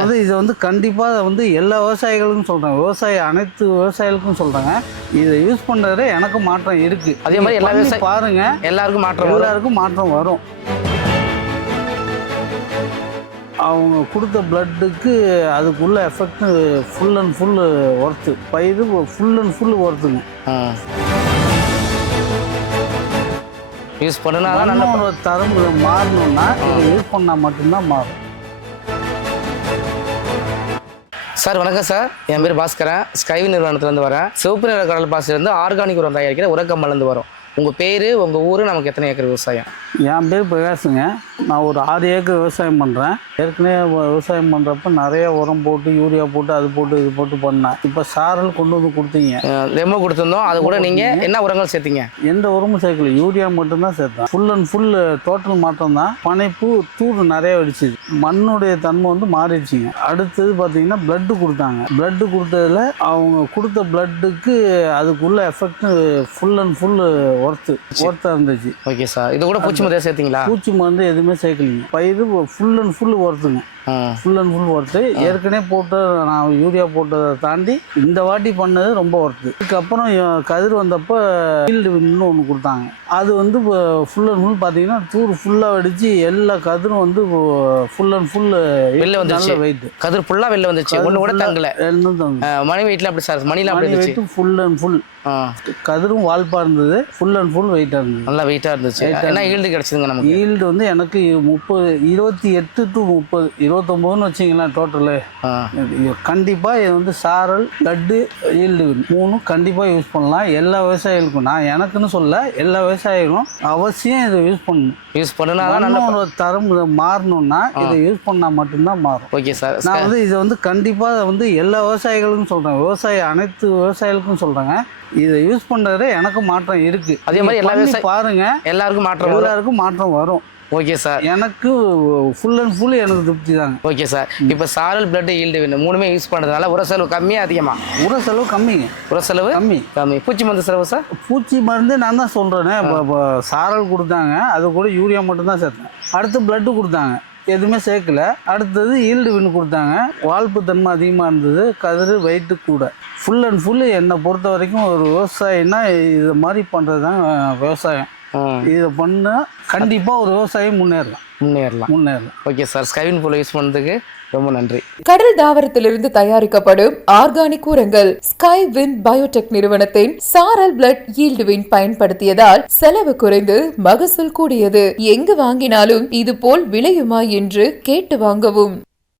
நான் வந்து இதை வந்து கண்டிப்பாக வந்து எல்லா விவசாயிகளுக்கும் சொல்கிறேன், அனைத்து விவசாயிகளுக்கும் சொல்கிறேங்க. இதை யூஸ் பண்ணுறது எனக்கு மாற்றம் இருக்குது. அதே மாதிரி எல்லா விவசாயம் பாருங்கள், எல்லாருக்கும் மாற்றம் வரும். அவங்க கொடுத்த பிளட்டுக்கு அதுக்குள்ள effect full and full worth. பயிர் ஃபுல் அண்ட் ஃபுல் ஒர்த்துங்க. யூஸ் பண்ணால் நல்ல தரம் மாறணும்னா இதை யூஸ் பண்ணால் மட்டும்தான் மாறும். சார் வணக்கம் சார், என் பேர் பாஸ்கரன், ஸ்கைவி நிறுவனத்துலேருந்து வரேன். சிவப்பு நிற கடல் பாசிலேருந்து ஆர்கானிக் உரம் தயாரிக்கிற உரக்கம்மலேருந்து வரும். உங்கள் பேர், உங்கள் ஊர், நமக்கு எத்தனை ஏக்கர் விவசாயம்? என் பேர் பிரகாஷுங்க. நான் ஒரு 6 ஏக்கர் விவசாயம் பண்ணுறேன். ஏற்கனவே விவசாயம் பண்ணுறப்ப நிறைய உரம் போட்டு, யூரியா போட்டு, அது போட்டு இது போட்டு பண்ணேன். இப்போ சாரல் கொண்டு வந்து கொடுத்தீங்க, ரெமோ கொடுத்துருந்தோம். அது கூட நீங்கள் என்ன உரங்கள் சேர்த்தீங்க? எந்த உரமும் சேர்க்கல, யூரியா மட்டும்தான் சேர்த்தேன். ஃபுல் அண்ட் ஃபுல் டோட்டல் மாற்றம் தான். பனைப்பு தூர் நிறைய அடிச்சுது, மண்ணுடைய தன்மை வந்து மாறிடுச்சிங்க. அடுத்தது பார்த்தீங்கன்னா பிளட்டு கொடுத்தாங்க. பிளட்டு கொடுத்ததில் அவங்க கொடுத்த பிளட்டுக்கு அதுக்குள்ள எஃபெக்ட் ஃபுல் அண்ட் ஃபுல் ஒர்த்தாக இருந்துச்சு. ஓகே சார், இது கூட பூச்சி மருந்து சேர்த்தீங்களா? பூச்சி மருந்து எதுவுமே சேர்க்கலீங்க. பயிர் ஃபுல் அண்ட் ஃபுல் ஒர்த்துங்க. Full and full worth. ஏற்கனவே போட்டு நான் யூரியா போட்டதை தாண்டி இந்த வாட்டி பண்ணது ரொம்ப ஒர்த்து. இதுக்கப்புறம் கதிர் வந்தப்போ ஃபீல்டு வின்னு ஒன்று கொடுத்தாங்க. அது வந்து ஃபுல் அண்ட் ஃபுல் பார்த்தீங்கன்னா தூர் ஃபுல்லாக அடிச்சு எல்லா கதிரும் வந்து ஃபுல் அண்ட் ஃபுல் வெளில வந்துச்சு. வெயிட் கதிர் ஃபுல்லாக வெளில வந்துச்சு, ஒன்று கூட தங்கல. மணி வெயிட்டில் அப்படி சார், மணியில் அப்படி வெயிட் ஃபுல் அண்ட் ஃபுல். கதிரும் வால்பா இருந்தது, ஃபுல் அண்ட் ஃபுல் வெயிட்டாக இருந்தது, நல்லா வெயிட்டாக இருந்துச்சு. என்ன ஈல்டு கிடச்சிதுங்க நமக்கு? ஈல்டு வந்து எனக்கு 28 to 30, 29ன்னு வச்சிங்களேன் டோட்டலு. கண்டிப்பாக இது வந்து சாரல், லட்டு, ஈல்டு 3 கண்டிப்பாக யூஸ் பண்ணலாம் எல்லா விவசாயிகளுக்கும். நான் எனக்குன்னு சொல்ல, எல்லா விவசாயிகளும் அவசியம் இதை யூஸ் பண்ணணும். யூஸ் பண்ணினா நல்ல ஒரு தரம் மாறணும்னா இதை யூஸ் பண்ணால் மட்டும்தான் மாறும். ஓகே சார், நான் வந்து இதை வந்து கண்டிப்பாக வந்து எல்லா விவசாயிகளுக்கும் சொல்கிறேன், அனைத்து விவசாயிகளுக்கும் சொல்கிறேங்க. இதை யூஸ் பண்ணுறது எனக்கு மாற்றம் இருக்குது. அதே மாதிரி எல்லா விவசாயம் பாருங்க, எல்லாருக்கும் மாற்றம் வரும். ஓகே சார், எனக்கு ஃபுல் அண்ட் ஃபுல் எனக்கு திருப்தி தாங்க. ஓகே சார், இப்போ சாரல், பிளட், ஈல்டு வேணும் 3மே யூஸ் பண்ணுறதுனால உர செலவு கம்மியாக அதிகமாக? உர செலவு கம்மிங்க. உர செலவு கம்மி. பூச்சி மருந்து செலவு சார்? பூச்சி மருந்து நான் தான் சொல்கிறேனே. இப்போ சாரல் கொடுத்தாங்க, அது கூட யூரியா மட்டும்தான் சேர்த்தேன். அடுத்து பிளட்டு கொடுத்தாங்க, எதுவுமே சேர்க்கல. அடுத்தது ஈல்டு வின்னு கொடுத்தாங்க, வாழ்ப்பு தன்மை அதிகமாக இருந்தது, கதிர் வெயிட்டு கூட. ஃபுல் அண்ட் ஃபுல் என்னை பொறுத்த வரைக்கும் ஒரு விவசாயின்னா இது மாதிரி பண்ணுறது தான் விவசாயம். இதை பண்ணால் கண்டிப்பாக ஒரு விவசாயம் முன்னேறலாம். ஓகே சார், ஸ்கைவின் போல யூஸ் பண்ணதுக்கு ரொம்ப நன்றி. கடல் தாவரத்திலிருந்து தயாரிக்கப்படும் ஆர்கானிக் உரங்கள் ஸ்கைவின் பயோடெக் நிறுவனத்தின் சாரல், பிளட், ஈல்டு வின் பயன்படுத்தியதால் செலவு குறைந்து மகசூல் கூடியது. எங்கு வாங்கினாலும் இது போல் விளையுமா என்று கேட்டு வாங்கவும்.